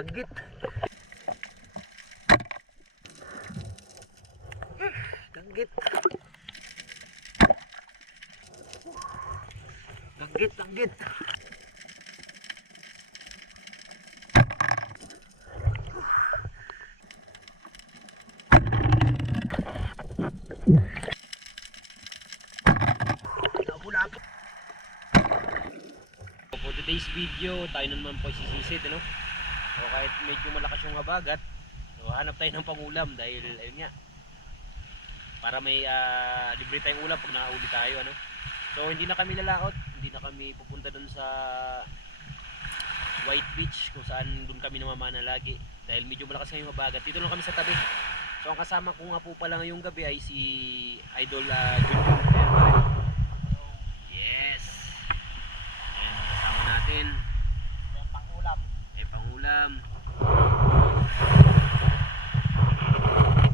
Danggit. Danggit, danggit. Lapo-lapo. For today's video, tayo na naman po sisisid, ano? So kahit medyo malakas yung habagat, so hanap tayo ng pangulam dahil ayun nga. Para may ah, libre tayong ulam pag nakahuli tayo, ano? So hindi na kami lalaot, hindi na kami pupunta dun sa White Beach kung saan dun kami namamana lagi dahil medyo malakas nga yung habagat. Dito lang kami sa tabi. So ang kasama ko nga po pala ngayong gabi ay si Idol uh, Junjun. Yes! Ayan, kasama natin. Pangulam.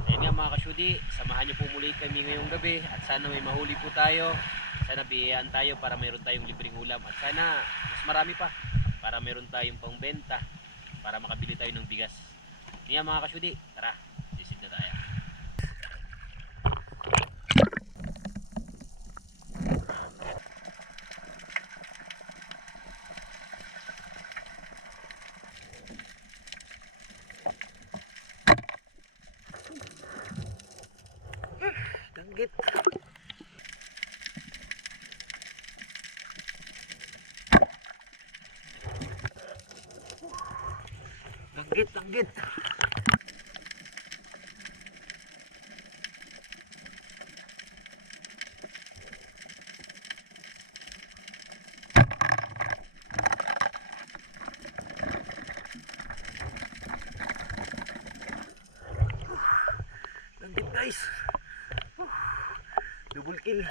Ayun nga mga kasyudi, samahan niyo po muli kami ngayong gabi at sana may mahuli po tayo. Sana biyayaan tayo para mayroon tayong libreng ulam at sana mas marami pa para mayroon tayong pangbenta para makabili tayo ng bigas. Kaya mga kasyudi, tara, sisid na tayo. Danggit. Danggit, danggit. Danggit guys. Double kill.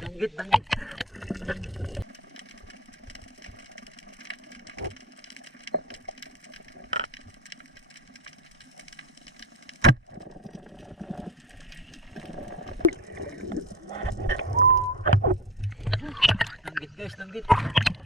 Danggit, danggit. Danggit guys, danggit. Danggit.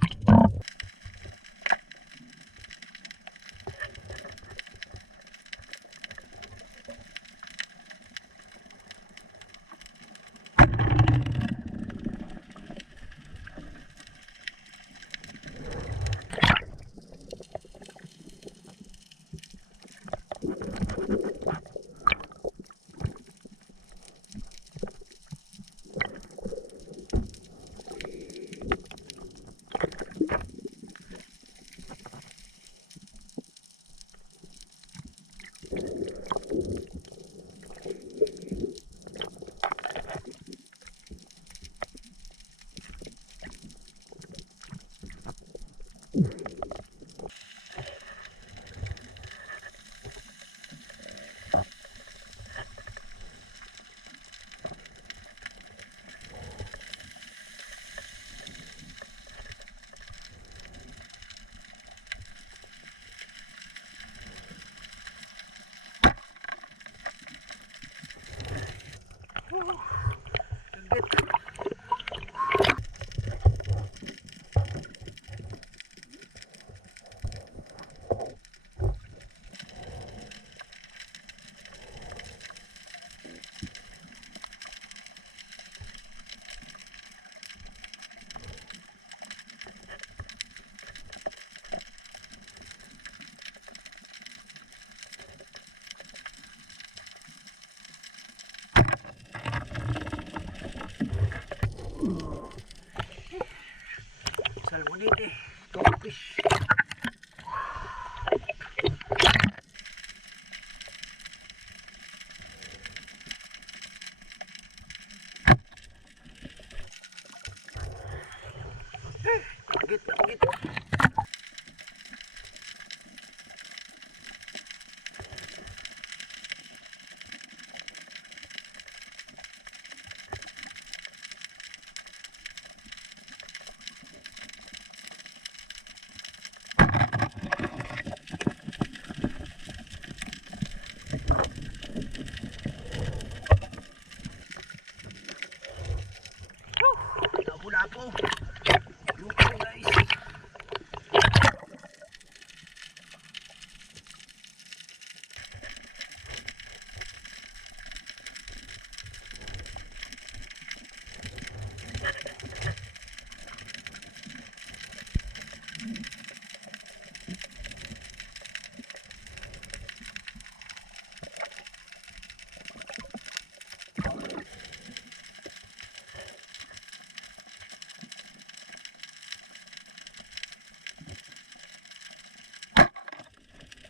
lang.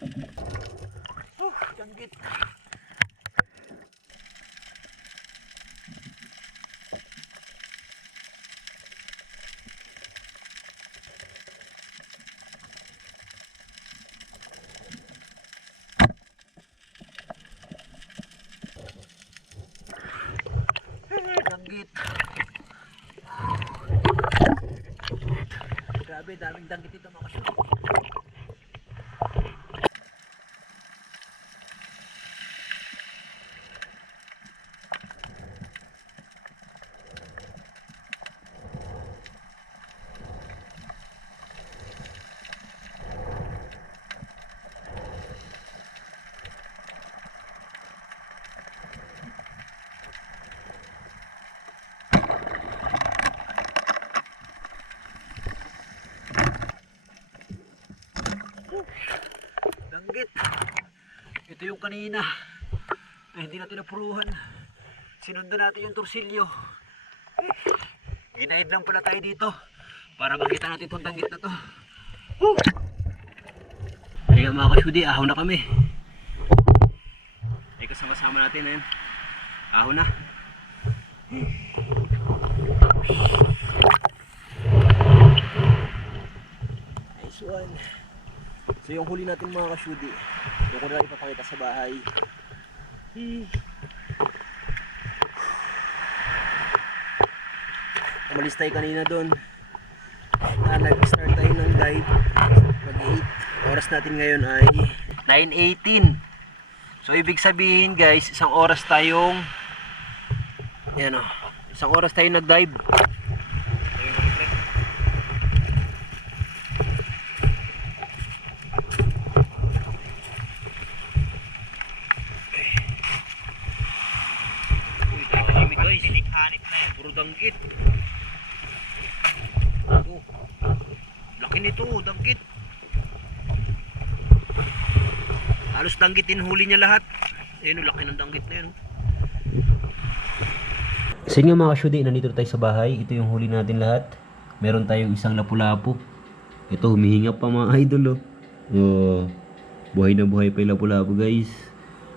Oh, danggit. Danggit. Grabe, daming danggit dito mga kasyudi. Danggit. Ito yung kanina. Na hindi natin napuruhan. Sinundo natin yung torsilyo. Ginaid lang pala tayo dito. Para makita natin itong danggit na to. Woo! Kaya mga kasyudi, ahaw na kami. Ay kasama-sama natin ayun. Aho na. Nice one. So yung huli natin mga kasyudi, doon ko na ipapakita sa bahay. Eh. Umalis tayo kanina doon. Ah, nag-start tayo ng dive. Mag-8. Oras natin ngayon ay 9.18. So ibig sabihin guys, isang oras tayong yan o. Isang oras tayo nag-dive. Puro danggit. Oh. Laki nito, danggit. Halos danggit din huli niya lahat. Ayun, oh, laki ng danggit na yun. oh. Sa inyo mga kasyudi, nandito tayo sa bahay. Ito yung huli natin lahat. Meron tayong isang lapu-lapu. Ito, humihinga pa mga idol. Oh. Oh, buhay na buhay pa yung lapu-lapu guys.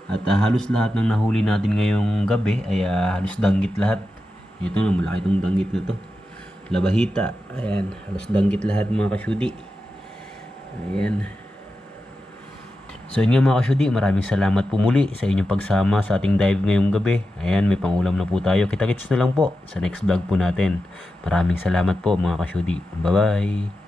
At ah, halos lahat ng nahuli natin ngayong gabi ay ah, halos danggit lahat. Ito na, malaki itong danggit na to. Labahita. Ayan, halos danggit lahat mga kasyudi. Ayan. So yun nga mga kasyudi, maraming salamat po muli sa inyong pagsama sa ating dive ngayong gabi. Ayan, may pangulam na po tayo. Kita-kits na lang po sa next vlog po natin. Maraming salamat po mga kasyudi. Bye-bye!